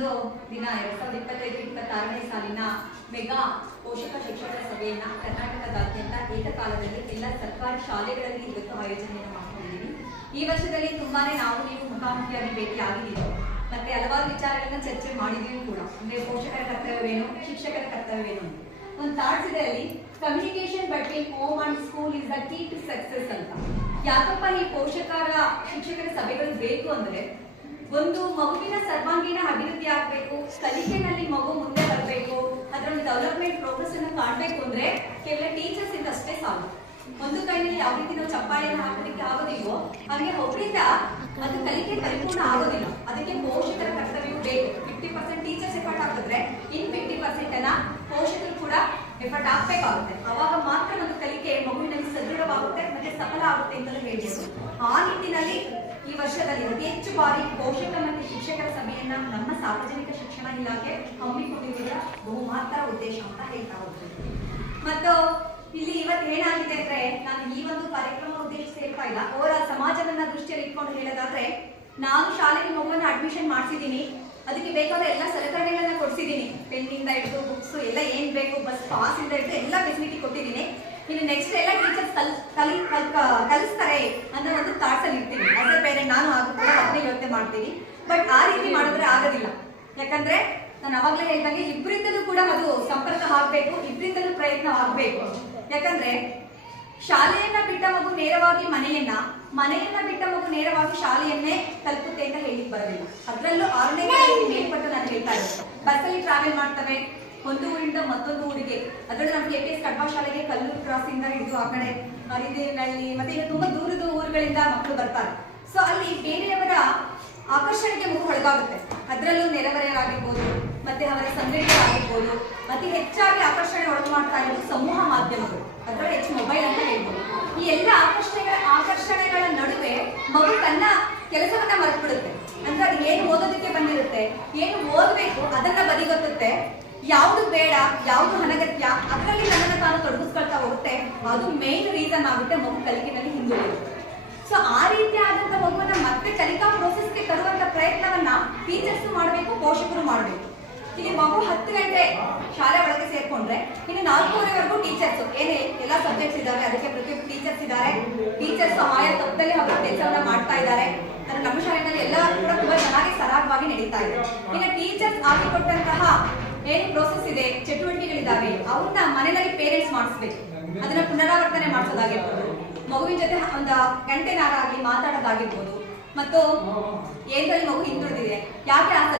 ದಿನ 2025-26ನೇ ಸಾಲಿನ ಮೆಗಾ ಪೋಷಕ ಶಿಕ್ಷಕರ ಸಭೆಯನ್ನ ಕರ್ನಾಟಕದಾದ್ಯಂತ ಏಕಕಾಲದಲ್ಲಿ ಎಲ್ಲ ಸರ್ಕಾರಿ ಶಾಲೆಗಳಲ್ಲಿ ಇವತ್ತು ಆಯೋಜನೆಯನ್ನು ಮಾಡಿಕೊಂಡಿದ್ದೀವಿ. ಈ ವರ್ಷದಲ್ಲಿ ತುಂಬಾನೇ ನೀವು ಮುಖಾಮುಖಿಯಾಗಿ ಭೇಟಿ ಆಗಿದ್ದೀವಿ. ಮತ್ತೆ ಹಲವಾರು ವಿಚಾರಗಳನ್ನ ಚರ್ಚೆ ಮಾಡಿದೀವಿ ಕೂಡ. ಅಂದ್ರೆ ಪೋಷಕರ ಕರ್ತವ್ಯವೇನು, ಶಿಕ್ಷಕರ ಕರ್ತವ್ಯವೇನು ಅಂತ ಒಂದು ಥಾಟ್ಸ್ ಇದೆ. ಅಲ್ಲಿ communication between home and school is the key to success ಅಂತ. ಯಾಕಪ್ಪ ಈ ಪೋಷಕರ ಶಿಕ್ಷಕರ ಸಭೆಗಳು ಬೇಕು ಅಂದ್ರೆ, ಒಂದು ಮಗುವಿನ ಸರ್ವಾಂಗೀಣ ಅಭಿವೃದ್ಧಿ ಆಗಬೇಕು, ಕಲಿಕೆನಲ್ಲಿ ಮಗು ಮುಂದೆ ಬರಬೇಕು, ಅದರ ಡೆವಲಪ್ಮೆಂಟ್ ಪ್ರೋಗ್ರೆಸ್ ಅನ್ನು ಕಾಣಬೇಕು ಅಂದ್ರೆ ಕೇವಲ ಟೀಚರ್ಸ್ ಇಂದ ಅಷ್ಟೇ ಸಾಲು. ಒಂದು ಕೈನಲ್ಲಿ ಯಾವ ರೀತಿ ನಾವು ಚಪ್ಪಾಳೆಯನ್ನು ಹಾಕೋದಕ್ಕೆ ಆಗೋದಿಲ್ವೋ ಹಾಗೆ ಒಬ್ಬರಿಂದ ಅದು ಕಲಿಕೆ ಪರಿಪೂರ್ಣ ಆಗೋದಿಲ್ಲ. ಅದಕ್ಕೆ ಪೋಷಕರ ಕರ್ತವ್ಯವೂ ಬೇಕು. 50% ಟೀಚರ್ಸ್ ಎಫರ್ಟ್ ಹಾಕಿದ್ರೆ ಇನ್ 50% ಅನ್ನ ಪೋಷಕರು ಕೂಡ ಎಫರ್ಟ್ ಹಾಕ್ಬೇಕಾಗುತ್ತೆ. ಅವಾಗ ಮಾತ್ರ ಒಂದು ಕಲಿಕೆ ಮಗುವಿನಲ್ಲಿ ಸದೃಢವಾಗುತ್ತೆ ಮತ್ತೆ ಸಫಲ ಆಗುತ್ತೆ ಅಂತಲೂ ಹೇಳ್ಬೋದು. ಆ ನಿಟ್ಟಿನಲ್ಲಿ ಈ ವರ್ಷದಲ್ಲಿ ಅತಿ ಹೆಚ್ಚು ಬಾರಿ ಪೋಷಕ ಮತ್ತು ಶಿಕ್ಷಕರ ಸಭೆಯನ್ನ ನಮ್ಮ ಸಾರ್ವಜನಿಕ ಶಿಕ್ಷಣ ಇಲಾಖೆ ಹಮ್ಮಿಕೊಂಡಿರುವ ಬಹುಮಹತ್ತರ ಉದ್ದೇಶ ಅಂತ ಹೇಳ್ತಾ ಹೋಗ್ತೀನಿ. ಮತ್ತು ಇಲ್ಲಿ ಇವತ್ತು ಏನಾಗಿದೆ ಅಂದ್ರೆ, ನಾನು ಈ ಒಂದು ಕಾರ್ಯಕ್ರಮ ಉದ್ದೇಶಿಸಿ ಹೇಳ್ತಾ ಇಲ್ಲ, ಅವರ ಸಮಾಜವನ್ನ ದೃಷ್ಟಿಯಲ್ಲಿ ಇಟ್ಕೊಂಡು ಹೇಳೋದಾದ್ರೆ, ನಾನು ಶಾಲೆಗೆ ಮಗುವನ್ನ ಅಡ್ಮಿಷನ್ ಮಾಡಿಸಿದ್ದೀನಿ, ಅದಕ್ಕೆ ಬೇಕಾದ ಎಲ್ಲ ಸಲಕರಣೆಗಳನ್ನ ಕೊಡಿಸಿದ್ದೀನಿ, ಪೆನ್ನಿಂದ ಹಿಡಿದು ಬುಕ್ಸ್ ಎಲ್ಲ ಏನ್ ಬೇಕು, ಬಸ್ ಪಾಸ್ ಇಂದ ಹಿಡಿದು ಎಲ್ಲ ಫೆಸಿಲಿಟಿ ಕೊಟ್ಟಿದ್ದೀನಿ. ಇನ್ನು ನೆಕ್ಸ್ಟ್ ಎಲ್ಲ ಟೀಚರ್ಸ್ ಕಲಿಸ್ತಾರೆ ಅನ್ನೋ ಒಂದು ಥಾಟ್ಸ್ ಅಲ್ಲಿ ಇರ್ತೀನಿ. ಆಸ್ ಎ ಪೇರೆಂಟ್ ನಾನು ಆಗುತ್ತೆ ಅದನ್ನೇ ಯೋಚನೆ ಮಾಡ್ತೀನಿ. ಬಟ್ ಆ ರೀತಿ ಮಾಡಿದ್ರೆ ಆಗೋದಿಲ್ಲ. ಯಾಕಂದ್ರೆ ನಾನು ಅವಾಗಲೇ ಹೇಳಿದಂಗೆ ಇಬ್ಬರಿಂದಲೂ ಕೂಡ ಅದು ಸಂಪರ್ಕ ಆಗ್ಬೇಕು, ಇಬ್ಬರಿಂದಲೂ ಪ್ರಯತ್ನ ಆಗ್ಬೇಕು. ಯಾಕಂದ್ರೆ ಶಾಲೆಯನ್ನ ಬಿಟ್ಟ ಮಗು ನೇರವಾಗಿ ಮನೆಯನ್ನ ಬಿಟ್ಟ ಮಗು ನೇರವಾಗಿ ಶಾಲೆಯನ್ನೇ ತಲುಪುತ್ತೆ ಅಂತ ಹೇಳಿಕ್ ಬರೋದಿಲ್ಲ. ಅದರಲ್ಲೂ 6ನೇ ತರಗತಿ ಮೇಲ್ಪಟ್ಟು ನಾನು ಹೇಳ್ತಾ ಇದ್ದೆ, ಬಸ್ಸಲ್ಲಿ ಟ್ರಾವೆಲ್ ಮಾಡ್ತವೆ ಒಂದು ಊರಿಂದ ಮತ್ತೊಂದು ಊರಿಗೆ. ಅದರಲ್ಲೂ ನಮ್ಮ KPS ಕಡ್ಬಾ ಶಾಲೆಗೆ ಕಲ್ಲೂರು ಕ್ರಾಸ್ ಇಂದ ಹಿಡಿದು ಆ ಕಡೆ ಹರಿದೇನಹಳ್ಳಿ ಮತ್ತೆ ಈಗ ತುಂಬಾ ದೂರದ ಊರುಗಳಿಂದ ಮಕ್ಕಳು ಬರ್ತಾರೆ. ಸೊ ಅಲ್ಲಿ ಬೇರೆಯವರ ಆಕರ್ಷಣೆಗೆ ಮಗು ಒಳಗಾಗುತ್ತೆ. ಅದರಲ್ಲೂ ನೆರೆಹೊರೆಯರಾಗಿರ್ಬೋದು ಮತ್ತೆ ಅವರ ಸಂಘಟನೆಗಳಾಗಿರ್ಬೋದು. ಅತಿ ಹೆಚ್ಚಾಗಿ ಆಕರ್ಷಣೆ ಒಳಗೆ ಮಾಡ್ತಾ ಇರೋದು ಸಮೂಹ ಮಾಧ್ಯಮಗಳು, ಅದರಲ್ಲಿ ಹೆಚ್ಚು ಮೊಬೈಲ್ ಅಂತ ಹೇಳ್ಬೋದು. ಈ ಎಲ್ಲ ಆಕರ್ಷಣೆಗಳ ನಡುವೆ ಮಗು ತನ್ನ ಕೆಲಸವನ್ನ ಮರೆತುಬಿಡುತ್ತೆ. ಅಂದ್ರೆ ಅದು ಏನು ಓದೋದಕ್ಕೆ ಬಂದಿರುತ್ತೆ, ಏನು ಓದಬೇಕು ಅದನ್ನ ಬದಿಗೊತ್ತುತ್ತೆ, ಯಾವುದು ಬೇಡ ಯಾವುದು ಅನಗತ್ಯ ಅದರಲ್ಲಿ ನನ್ನನ್ನು ತಾನು ತೊಡಗಿಸ್ಕೊಳ್ತಾ ಹೋಗುತ್ತೆ. ಅದು ಮೇನ್ ರೀಸನ್ ಆಗುತ್ತೆ ಮಗು ಕಲಿಕೆನಲ್ಲಿ ಹಿಂದುಳಿಯುತ್ತೆ. ಸೊ ಆ ರೀತಿಯಾದಂತ ಮಗುವನ್ನ ಮತ್ತೆ ಕಲಿಕಾ ಪ್ರೋಸೆಸ್ಗೆ ತರುವಂತ ಪ್ರಯತ್ನವನ್ನ ಟೀಚರ್ಸ್ ಮಾಡಬೇಕು, ಪೋಷಕರು ಮಾಡಬೇಕು. ಇಲ್ಲಿ ಮಗು 10 ಗಂಟೆ ಶಾಲೆ ಒಳಗೆ ಸೇರ್ಕೊಂಡ್ರೆ ಇನ್ನು 4:30ವರೆಗೂ ಟೀಚರ್ಸ್ ಏನೇ ಎಲ್ಲ ಸಬ್ಜೆಕ್ಟ್ಸ್ ಇದಾವೆ, ಅದಕ್ಕೆ ಪ್ರತಿಯೊಬ್ಬರು ಟೀಚರ್ಸ್ ಇದ್ದಾರೆ. ಟೀಚರ್ಸ್ ಆಯಾ ತಪ್ಪದಲ್ಲಿ ಅವರ ಕೆಲಸವನ್ನ ಮಾಡ್ತಾ ಇದ್ದಾರೆ. ನಮ್ಮ ಶಾಲೆಯಲ್ಲಿ ಎಲ್ಲ ಕೂಡ ತುಂಬಾ ಚೆನ್ನಾಗಿ ಸರಾಗವಾಗಿ ನಡೀತಾ ಇದೆ. ಇನ್ನು ಟೀಚರ್ಸ್ ಆಗಿಕೊಟ್ಟಂತಹ ಏನು ಪ್ರೋಸೆಸ್ ಇದೆ, ಚಟುವಟಿಕೆಗಳಿದ್ದಾವೆ, ಅವನ್ನ ಮನೆಯಲ್ಲಿ ಪೇರೆಂಟ್ಸ್ ಮಾಡಿಸ್ಬೇಕು. ಅದನ್ನ ಪುನರಾವರ್ತನೆ ಮಾಡಿಸೋದಾಗಿರ್ಬೋದು, ಮಗುವಿನ ಜೊತೆ ಒಂದು ಗಂಟೆ ನಾರಾಗ್ಲಿ ಮಾತಾಡೋದಾಗಿರ್ಬೋದು. ಮತ್ತು ಏನ್ರಲ್ಲಿ ಮಗು ಹಿಂದುಳಿದಿದೆ, ಯಾಕೆ